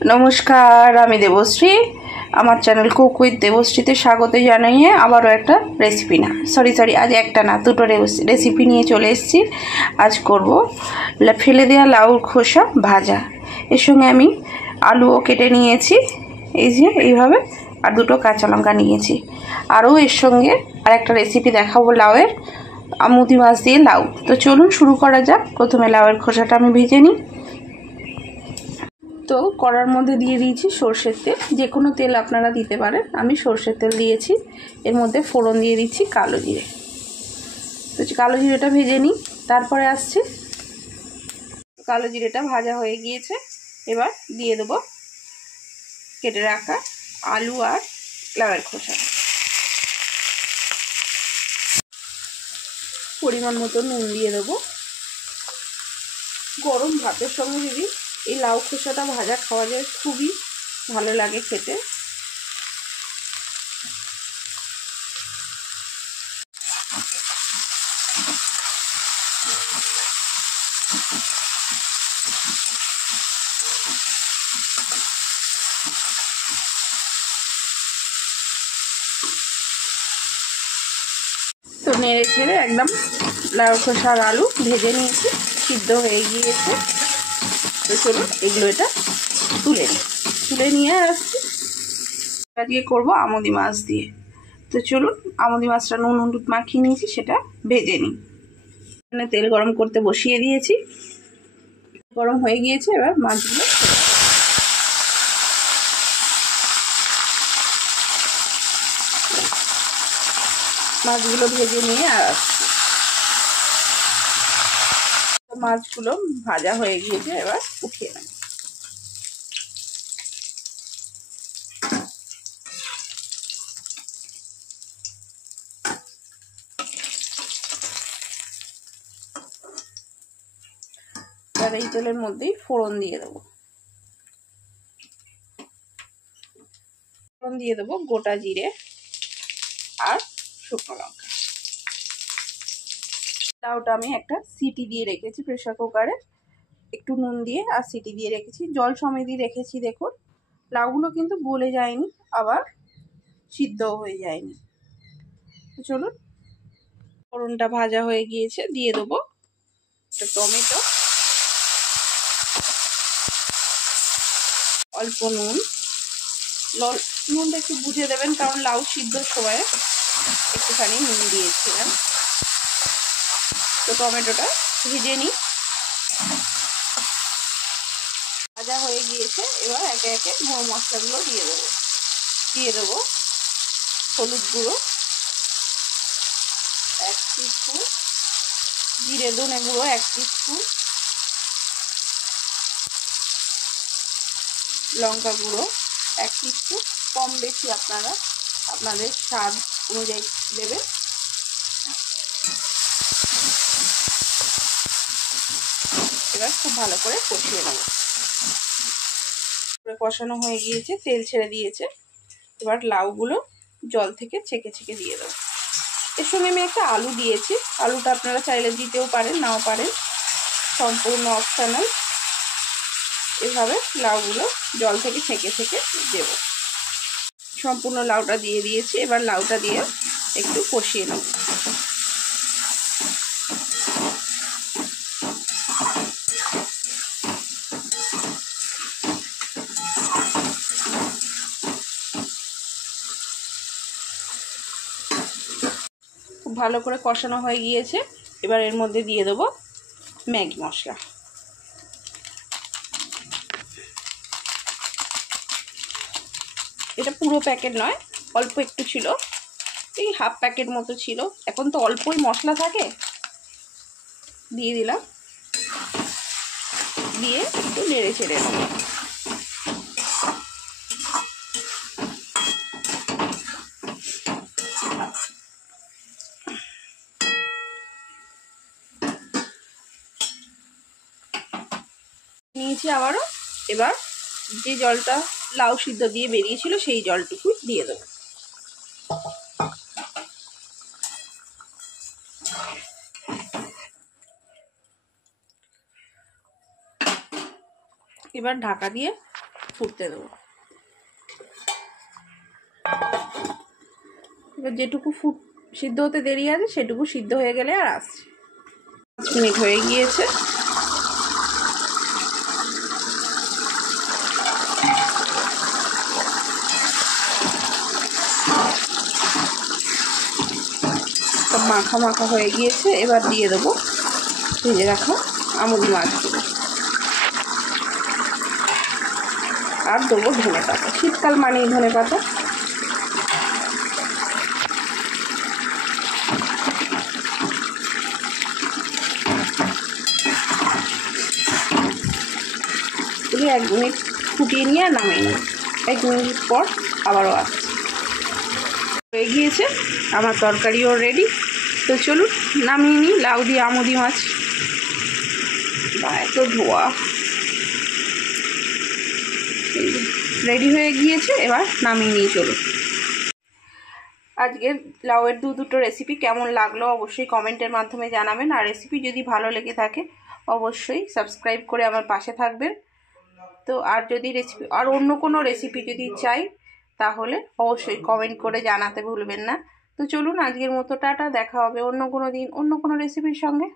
नमस्कार आमी देवश्री आमार चैनल कुक उइथ देवश्रीते स्वागत जानिए आबारो एक रेसिपि ना सरि आज एक ना दुटो रेसिपि निये चले एसेछि। आज करब फेले देওয়া लाउर खोसा भाजा। एर संगे आमी आलुओ केटे नियेछि এই যে এইভাবে আর দুটো কাঁচা লঙ্কা নিয়েছি। আরও এর সঙ্গে আরেকটা রেসিপি দেখাবো লাউয়ের আমুদি মাছ দিয়ে লাউ। তো চলুন শুরু করা যাক। প্রথমে লাউয়ের খোসাটা আমি ভেজে নিই। তো কড়ার মধ্যে দিয়ে দিয়েছি সরষের তেল, যে কোনো তেল আপনারা দিতে পারেন। আমি সরষের তেল দিয়েছি। এর মধ্যে ফোড়ন দিয়ে দিচ্ছি কালো জিরে। তো কালো জিরেটা ভেজে নিই, তারপরে আসছে। কালো জিরেটা ভাজা হয়ে গিয়েছে, এবার দিয়ে দেবো কেটে রাখা আলু আর লাউয়ের খোসা। পরিমাণ মতো নুন দিয়ে দেবো। গরম ভাতের সঙ্গে যদি এই লাউ খোসাটা ভাজা খাওয়া যায় খুবই ভালো লাগে খেতে। তো নেড়ে ছেড়ে একদম লাউ খোসা আর আলু ভেজে নিয়েছি, সিদ্ধ হয়ে গিয়েছে। তো চলুন এগুলো এটা তুলে নিয়ে আসছি। আজকে করবো আমুদি মাছ দিয়ে। তো চলুন আমুদি মাছটা নুন হলুদ মাখিয়ে নিয়েছি, সেটা ভেজে নিই। এখানে তেল গরম করতে বসিয়ে দিয়েছি, গরম হয়ে গিয়েছে। এবার মাছগুলো ভেজে নিয়ে আসছি। মাছগুলো ভাজা হয়ে গিয়েছে, এবার উঠিয়ে নেব। আর এই তেলের মধ্যেই ফোড়ন দিয়ে দেবো। ফোড়ন দিয়ে দেবো গোটা জিরে আর শুকনো লঙ্কা। লাউটা আমি একটা সিটি দিয়ে রেখেছি প্রেসার কুকারে, একটু নুন দিয়ে আর সিটি দিয়ে রেখেছি, জল সমেত রেখেছি। দেখুন লাউগুলো কিন্তু গলে যায়নি, আবার সিদ্ধও হয়ে যায়নি। চলুন, ফোড়নটা ভাজা হয়ে গিয়েছে, দিয়ে দেবো একটা টমেটো, অল্প নুনটা একটু বুঝে দেবেন, কারণ লাউ সিদ্ধর সময় একটুখানি নুন দিয়েছিলাম। তো টমেটোটা ভেজে নিই। ভাজা হয়ে গিয়েছে, এবার একে একে মশলাগুলো দিয়ে দেবো হলুদ গুঁড়ো 1 টিস্পুন, জিরে ধনে গুঁড়ো 1 টিস্পুন, লঙ্কা গুঁড়ো 1 টিস্পুন। কম বেশি আপনারা আপনাদের স্বাদ অনুযায়ী দেবেন। এবার খুব ভালো করে কষিয়ে নেব। কষানো হয়ে গিয়েছে, তেল ছেড়ে দিয়েছে। এবার লাউগুলো জল থেকে ছেঁকে দিয়ে দেবো। এর সঙ্গে আমি একটা আলু দিয়েছি। আলুটা আপনারা চাইলে দিতেও পারেন, নাও পারেন, সম্পূর্ণ অপশনাল। এভাবে লাউগুলো জল থেকে ছেঁকে দেব। সম্পূর্ণ লাউটা দিয়ে দিয়েছি। এবার লাউটা দিয়ে একটু কষিয়ে নেব। খুব ভালো করে কষানো হয়ে গিয়েছে। এবার এর মধ্যে দিয়ে দেবো ম্যাগি মশলা। এটা পুরো প্যাকেট নয়, অল্প একটু ছিল, এই হাফ প্যাকেট মতো ছিল। এখন তো অল্পই মশলা থাকে, দিয়ে দিলাম। দিয়ে একটু নেড়ে ছেড়ে নেব। নিয়েছি আবারও। এবার যে জলটা লাউ সিদ্ধ দিয়ে বেরিয়েছিল সেই জলটুকু দিয়ে দেবো। এবার ঢাকা দিয়ে ফুটতে দেবো। এবার যেটুকু সিদ্ধ হতে দেরি আছে সেটুকু সিদ্ধ হয়ে গেলে আর আসছে। 5 মিনিট হয়ে গিয়েছে। সব মাখা মাখা হয়ে গিয়েছে। এবার দিয়ে দেবো ভেজে রাখা আমুদি মাছগুলো আর দেবো ধনে পাতা। শীতকাল মানেই ধনে পাতা। এগুলো 1 মিনিট ফুটিয়ে নিয়ে নামিয়ে নিই। 1 মিনিট পর আবারও আসছে। হয়ে গিয়েছে আমার তরকারিও রেডি। তো চলুন নামিয়ে নিই লাউ দিয়ে আমুদি মাছ। বা এত ধোয়া। রেডি হয়ে গিয়েছে, এবার নামিয়ে নিয়ে চলুন। আজকের লাউয়ের দুটো রেসিপি কেমন লাগলো অবশ্যই কমেন্টের মাধ্যমে জানাবেন। আর রেসিপি যদি ভালো লেগে থাকে অবশ্যই সাবস্ক্রাইব করে আমার পাশে থাকবেন। তো আর যদি রেসিপি আর অন্য কোনো রেসিপি যদি চাই তাহলে অবশ্যই কমেন্ট করে জানাতে ভুলবেন না। তো চলুন আজকের মতো টাটা। দেখা হবে অন্য কোনো দিন অন্য কোনো রেসিপির সঙ্গে।